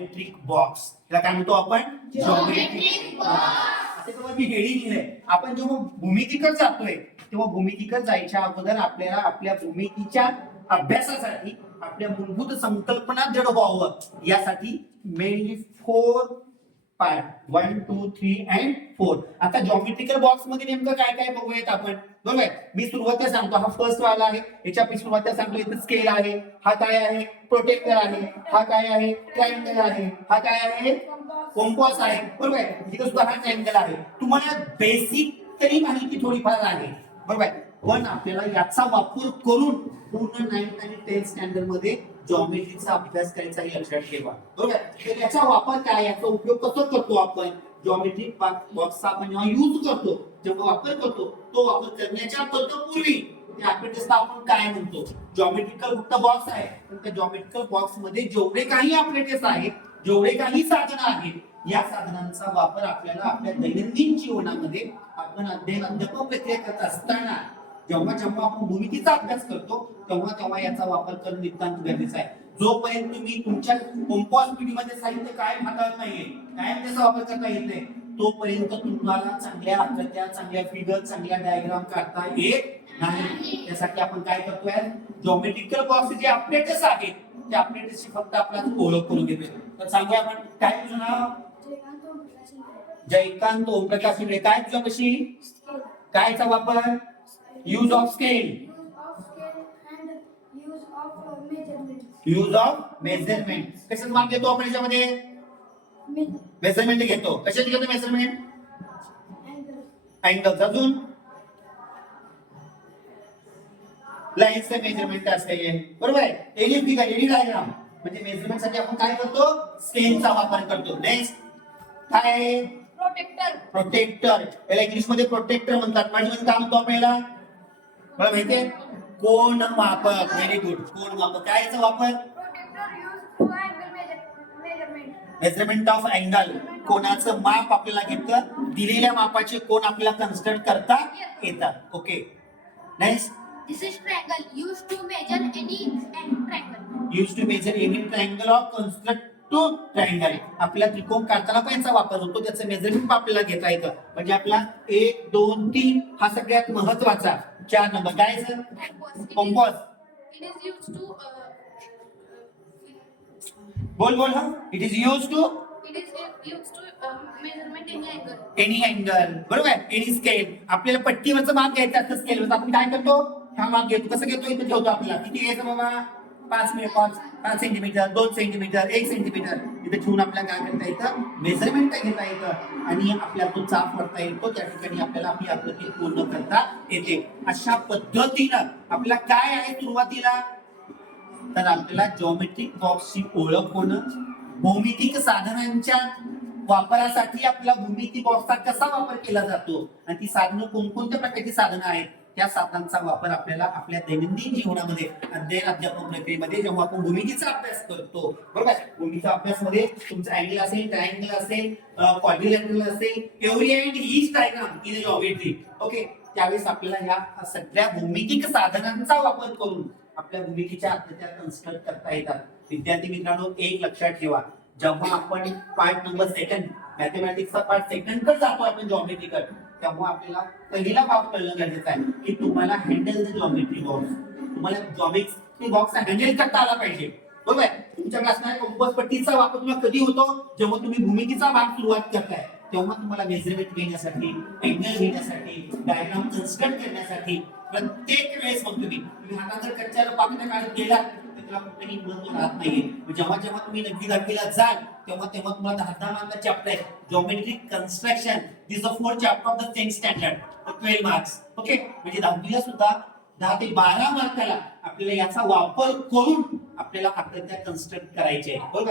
Geometric box त्याला काय म्हणतो आपण? जॉमेट्रिक बॉक्स मी हेडिंग लिहिलंय. आपण जेव्हा भूमितीकडे जातोय तेव्हा भूमितीकडे जायच्या अगोदर आपल्याला आपल्या भूमितीच्या अभ्यासासाठी आपल्या मूलभूत संकल्पना दृढ व्हावं यासाठी mainly four part one two three and four आता जॉमेट्रिकल बॉक्समध्ये नेमकं काय काय बघूयात आपण? बरोबर मी सुरुवातीला सांगतो हा फर्स्ट वाला आहे. याच्या मी सुरुवातीला सांगतो इथं स्केल आहे हा काय आहे? प्रोटेक्टर आहे हा काय आहे? ट्रायंगल आहे हा काय आहे? कॉम्पॉस आहे. बरोबर आहे? सुद्धा हा ट्रायंगल आहे. तुम्हाला बेसिक तरी माहिती थोडीफार आहे. बरोबर आहे? पण आपल्याला याचा वापर करून पूर्ण नाईन्थ आणि टेन्थ स्टँडर्डमध्ये जॉमेट्रीचा अभ्यास करायचा हे लक्षात ठेवा. बरोबर? तर याचा वापर काय? याचा उपयोग कसा करतो आपण? जॉमेट्रिक बॉक्सचा आपण जेव्हा यूज करतो जेव्हा वापर करतो तो वापर करण्याच्या तत्पूर्वी त्या आपण काय म्हणतो? जॉमेट्रिकल फक्त बॉक्स आहे. पण त्या जॉमेट्रिकल बॉक्समध्ये जेवढे काही ऑपरेटर्स आहेत जेवढे काही साधनं आहेत या साधनांचा वापर आपल्याला आपल्या दैनंदिन जीवनामध्ये आपण अध्ययन अध्यापन प्रक्रिया करत असताना जेव्हा जेव्हा आपण भूमितीचा अभ्यास करतो तेव्हा तेव्हा याचा वापर करणं नितांत गरजेचं आहे. जोपर्यंत तुम्ही तुमच्या कंपॉसमध्ये साहित्य कायम हाताळत नाहीये कायम त्याचा वापर करता येत नाही तोपर्यंत तुम्हाला चांगल्या आकृत्या चांगल्या फिगर चांगल्या डायग्राम काढता येत नाही. त्यासाठी आपण काय करतोय? जॉमेट्रिकल बॉक्स जे अपडेटच आहेत त्या अपडेटची फक्त आपल्याला ओळख करून घेतोय. तर सांगूया आपण काय तुझं नाव? जयकांत ओमप्रकाश काय तुझं कशी? कायचा वापर? Use of scale use of measurement कशाच माप घेतो आपण याच्यामध्ये. मेजरमेंट घेतो. कशाची घेतो मेजरमेंट अँगल अजून? लाईनचं मेजरमेंट असते बरोबर आहे? एडी फिगर एडी डायग्राम म्हणजे मेजरमेंटसाठी आपण काय करतो? स्केलचा वापर करतो. नेक्स्ट काय? आहे प्रोटेक्टर प्रोटेक्टर याला इंग्लिशमध्ये प्रोटेक्टर म्हणतात. म्हणजे काय म्हणतो आपण याला मला माहितीये कोण मापक? व्हेरी गुड कोण मापक? काय याचा वापर? मेजरमेंट ऑफ अँगल कोणाचं माप आपल्याला घेतलं? दिलेल्या मापाचे कोण आपल्याला कन्सिडर करता येतात. Okay next This is triangle. Used to measure any triangle. To measure any triangle of construct to triangle आपला त्रिकोण काढताना पण याचा वापर होतो त्याचं मेजरमेंट आपल्याला घेता येतं. म्हणजे आपला एक दोन तीन हा सगळ्यात महत्त्वाचा चार नंबर काय कॉम्पॉस. Uh, बोल बोल हा. It is use to. Any angle बरोबर आहे? एनी स्केल आपल्याला पट्टीवरचं माप घ्यायचं असतं स्केलवर आपण काय करतो? हा माप घेतो. कसं घेतो? इथे ठेवतो आपल्याला. किती घ्यायचं बाबा? पाच मिनिट पाच पाच सेंटीमीटर दोन सेंटीमीटर एक सेंटीमीटर इथे ठेवून आपल्याला काय करता येतं? मेजरमेंट घेता येतं. आणि आपल्याला तो चाप करता येतो. त्या ठिकाणी आपल्याला आपली आकृती पूर्ण करता येते. अशा पद्धतीनं आपल्याला काय आहे सुरुवातीला? तर आपल्याला जॉमेट्रिक बॉक्सची ओळख होणं भौमितिक साधनांच्या वापरासाठी आपला भूमिती बॉक्सचा कसा वापर केला जातो? आणि ती साधनं कोणकोणत्या प्रकारची साधनं आहेत? त्या साधनांचा वापर आपल्याला आपल्या दैनंदिन जीवनामध्ये अध्ययन अध्यापन प्रक्रियेमध्ये जेव्हा आपण भूमितीचा अभ्यास करतो बरोबर? आहे? भूमितीचा अभ्यास मध्ये तुमचा अँगल असेल ट्रायंगल असेल क्वाड्रिलॅटरल असेल एव्हरी अँड हीच डायग्राम इन जॉमेट्री ओके त्यावेळेस आपल्याला ह्या सगळ्या भूमितिक साधनांचा वापर करून आपल्या भूमिकेच्या आकृत्या कन्स्ट्रक्ट करता येतात. विद्यार्थी मित्रांनो एक लक्षात ठेवा. जेव्हा आपण पार्ट नंबर सेकंड मॅथमॅटिक्सचा पार्ट सेकंड जातो आपण जॉमेट्रीकडे त्यामुळे आपल्याला पहिला भाग कळणं गरजेचं आहे की तुम्हाला हँडल द जॉमेट्री बॉक्स तुम्हाला जॉमेट्री बॉक्स हँडल करता आला पाहिजे. बरोबर आहे? तुमच्याकडे असणाऱ्या कंपस पट्टीचा वापर तुम्हाला कधी होतो? जेव्हा तुम्ही भूमितीचा भाग सुरुवात करताय तेव्हा तुम्हाला मेजरमेंट घेण्यासाठी अँगल घेण्यासाठी डायग्राम कन्स्ट्रक्ट करण्यासाठी प्रत्येक वेळेस मग तुम्ही तुम्ही जर कच्च्या पाकिटा काढत गेला तर त्याला राहत नाहीये. जेव्हा जेव्हा तुम्ही नववी दहावीला जाल तेव्हा तेव्हा तुम्हाला दहा दहा मार्कचा चॅप्टर आहे. Geometric construction this a four chapter of the tenth standard twelve marks okay म्हणजे दहावीला सुद्धा दहा ते बारा मार्काला आपल्याला याचा वापर करून आपल्याला आकृत्या कन्स्ट्रक्ट करायचे आहे बरोबर?